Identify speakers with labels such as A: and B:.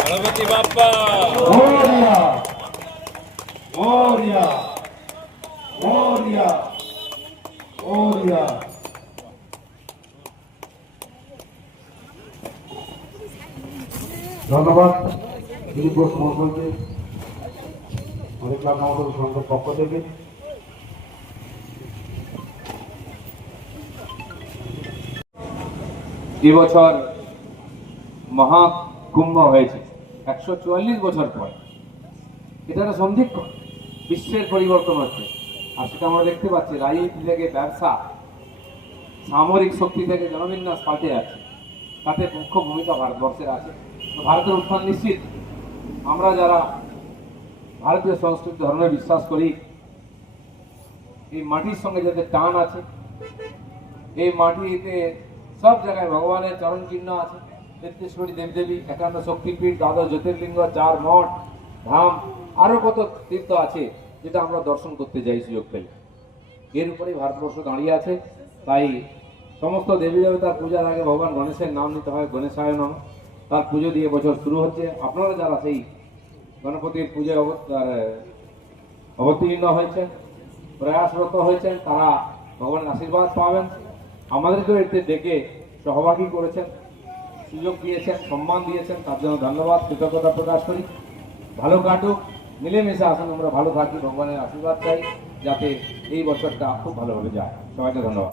A: Ganapati Bappa
B: Gloria! Gloria! Gloria! Gloria! ধন্যবাদ দিলীপ ঘোষ অনেক লাভ আমাদের সংঘের পক্ষ থেকে
C: এবছর মহাকুম্ভ হয়েছে। একশো চুয়াল্লিশ বছর পর। এটা একটা সন্দিগ্ধ বিশ্বের পরিবর্তন হচ্ছে। আর সেটা আমরা দেখতে পাচ্ছি, রাজনীতি থেকে ব্যবসা, সামরিক শক্তি থেকে জনবিন্যাস পাল্টে যাচ্ছে। তাতে মুখ্য ভূমিকা ভারতবর্ষের আছে। তো ভারতের উত্থান নিশ্চিত। আমরা যারা ভারতীয় সংস্কৃতি ধর্মে বিশ্বাস করি, এই মাটির সঙ্গে যাদের টান আছে, এই মাটিতে সব জায়গায় ভগবানের চরণ চিহ্ন আছে তেত্রিশ কোটি দেবদেবী একান্ন শক্তিপীঠ, দ্বাদশ জ্যোতির্লিঙ্গ, চার মঠ, ধাম, আরও কত তীর্থ আছে যেটা আমরা দর্শন করতে যাই সুযোগ পেলে। এর উপরেই ভারতবর্ষ দাঁড়িয়ে আছে। তাই সমস্ত দেবী দেবতার পূজার আগে ভগবান গণেশের নাম নিতে হয়, গণেশায় নাম। তার পুজো দিয়ে বছর শুরু হচ্ছে। আপনারা যারা সেই গণপতির পুজোয় অবতার অবতীর্ণ হয়েছেন, প্রয়াসরত হয়েছেন, তারা ভগবানের আশীর্বাদ পাবেন। আমাদেরকেও এতে ডেকে সহভাগী করেছেন। সুযোগ দিয়েছেন, সম্মান দিয়েছেন, তার জন্য ধন্যবাদ, কৃতজ্ঞতা প্রকাশ করি। ভালো কাটুক, মিলেমিশে আসুন, আমরা ভালো থাকি, ভগবানের আশীর্বাদ চাই, যাতে এই বছরটা খুব ভালোভাবে যায়। সবাইকে ধন্যবাদ।